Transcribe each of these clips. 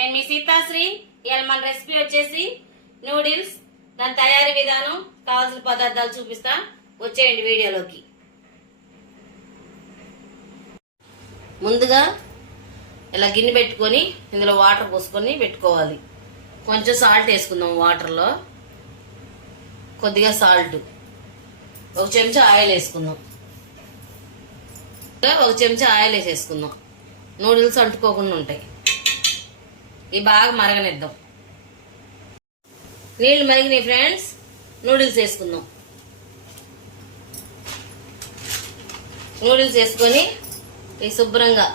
నేను మీ సీతాశ్రీ. ఇవాళ మన రెసిపీ వచ్చేసి నూడిల్స్. దాని తయారీ విధానం, కావాల్సిన పదార్థాలు చూపిస్తా. వచ్చేయండి వీడియోలోకి. ముందుగా ఇలా గిన్నె పెట్టుకొని ఇందులో వాటర్ పోసుకొని పెట్టుకోవాలి. కొంచెం సాల్ట్ వేసుకుందాం వాటర్లో, కొద్దిగా సాల్ట్, ఒక చెంచా ఆయిల్ వేసుకుందాం. ఒక చెంచా ఆయిల్ వేసేసుకుందాం, నూడిల్స్ అంటుకోకుండా ఉంటాయి. ఇవి బాగా మరగనిద్దాం. నీళ్ళు మరిగినాయి ఫ్రెండ్స్, నూడిల్స్ వేసుకుందాం. నూడిల్స్ వేసుకొని ఇవి శుభ్రంగా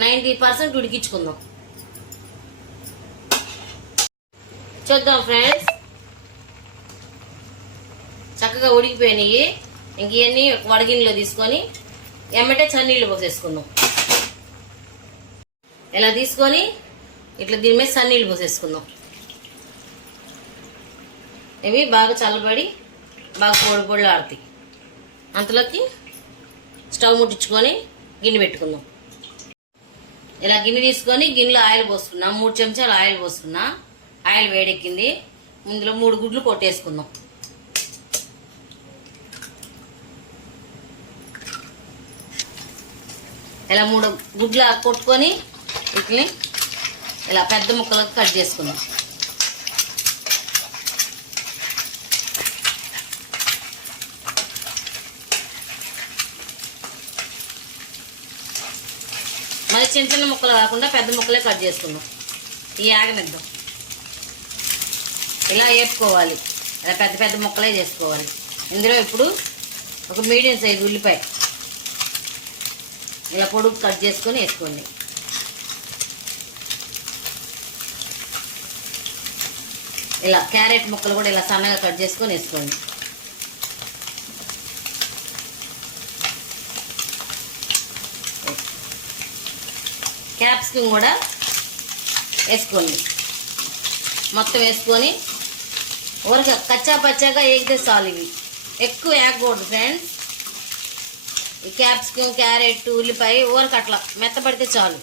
90% ఉడికించుకుందాం. చూద్దాం ఫ్రెండ్స్, చక్కగా ఉడికిపోయినాయి. ఇంక ఇవన్నీ వడగిన్నెలో తీసుకొని ఎమ్మటే చన్నీళ్ళు పోసేసుకుందాం. ఇలా తీసుకొని ఇట్లా దీని మీద చన్నీళ్ళు పోసేసుకుందాం. ఇవి బాగా చల్లబడి బాగా పొడి పొడిలు ఆడతాయి. అంతలోకి స్టవ్ ముట్టించుకొని గిన్నె పెట్టుకుందాం. ఇలా గిన్నె తీసుకొని గిన్నెలో ఆయిల్ పోసుకున్నా. 3 చెంచాలు ఆయిల్ పోసుకున్నా. ఆయిల్ వేడెక్కింది. ఇందులో 3 గుడ్లు కొట్టేసుకుందాం. ఇలా 3 గుడ్లు కొట్టుకొని వీటిని ఇలా పెద్ద ముక్కలకు కట్ చేసుకుందాం. మరి చిన్న చిన్న ముక్కలు కాకుండా పెద్ద ముక్కలే కట్ చేసుకుందాం. ఈ ఆగనిద్దాం. ఇలా వేపుకోవాలి. ఇలా పెద్ద పెద్ద ముక్కలే చేసుకోవాలి. ఇందులో ఇప్పుడు ఒక మీడియం సైజు ఉల్లిపాయ ఇలా పొడుగు కట్ చేసుకొని వేసుకోండి. ఇలా క్యారెట్ ముక్కలు కూడా ఇలా సన్నగా కట్ చేసుకొని వేసుకోండి. క్యాప్సికం కూడా వేసుకోండి. మొత్తం వేసుకొని ఊరక కచ్చా పచ్చాగా వేగితే చాలు. ఇవి ఎక్కువ వేగకూడదు ఫ్రెండ్స్. ఈ క్యాప్సికం, క్యారెట్, ఉల్లిపాయ ఊరక అట్లా మెత్తపడితే చాలు.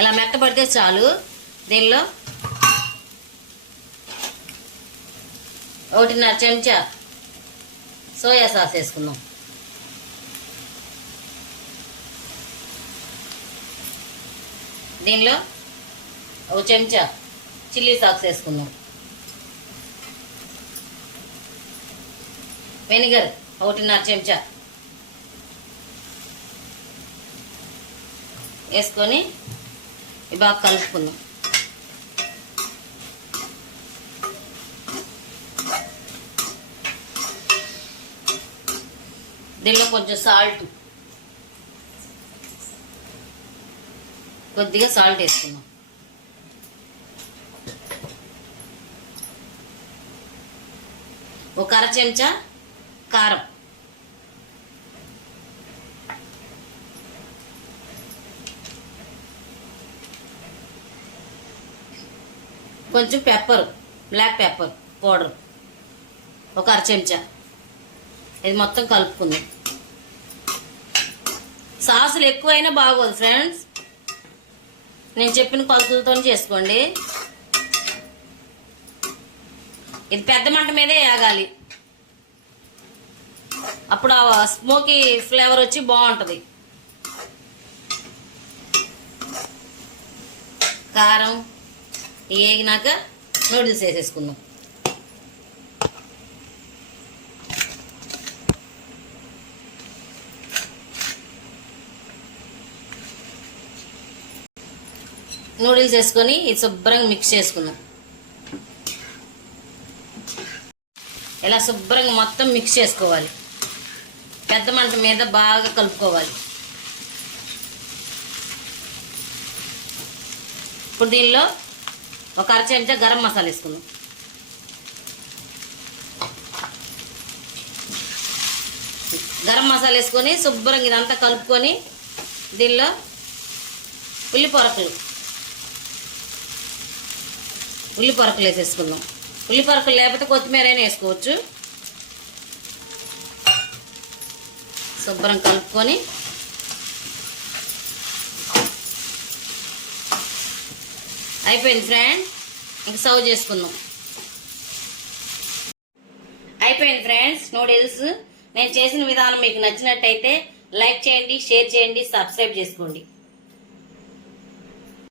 ఇలా మెత్తపడితే చాలు. దీనిలో 1.5 చెంచా సోయా సాస్ వేసుకుందాం. దీనిలో 1 చెంచా చిల్లీ సాస్ వేసుకుందాం. వెనిగర్ 1.5 చెంచా వేసుకొని బాగా కలుపుకుందాం. దీనిలో కొంచెం సాల్ట్, కొద్దిగా సాల్ట్ వేసుకుందాం. ఒక 1/2 చెంచా కారం, కొంచెం పెప్పర్, బ్లాక్ పెప్పర్ పౌడర్ ఒక 1/2 చెంచా. ఇది మొత్తం కలుపుకుందాం. సాసులు ఎక్కువైనా బాగోదు ఫ్రెండ్స్. నేను చెప్పిన కొలతలతో చేసుకోండి. ఇది పెద్ద మంట మీదే వేగాలి. అప్పుడు ఆ స్మోకీ ఫ్లేవర్ వచ్చి బాగుంటుంది. కారం వేగినాక నూడిల్స్ వేసేసుకుందాం. నూడిల్స్ వేసుకొని ఇది శుభ్రంగా మిక్స్ చేసుకుందాం. ఇలా శుభ్రంగా మొత్తం మిక్స్ చేసుకోవాలి. పెద్ద మంట మీద బాగా కలుపుకోవాలి. ఇప్పుడు దీనిలో ఒక 1/2 చెంచా గరం మసాలా వేసుకుందాం. గరం మసాలా వేసుకొని శుభ్రంగా ఇదంతా కలుపుకొని దీనిలో ఉల్లి పొరకలు వేసేసుకుందాం. ఉల్లి పొరకలు లేకపోతే కొత్తిమీర అయినా వేసుకోవచ్చు. శుభ్రం కలుపుకొని అయిపోయింది ఫ్రెండ్, ఇంక సర్వ్ చేసుకుందాం. అయిపోయింది ఫ్రెండ్స్ నూడిల్స్. నేను చేసిన విధానం మీకు నచ్చినట్టయితే లైక్ చేయండి, షేర్ చేయండి, సబ్స్క్రైబ్ చేసుకోండి.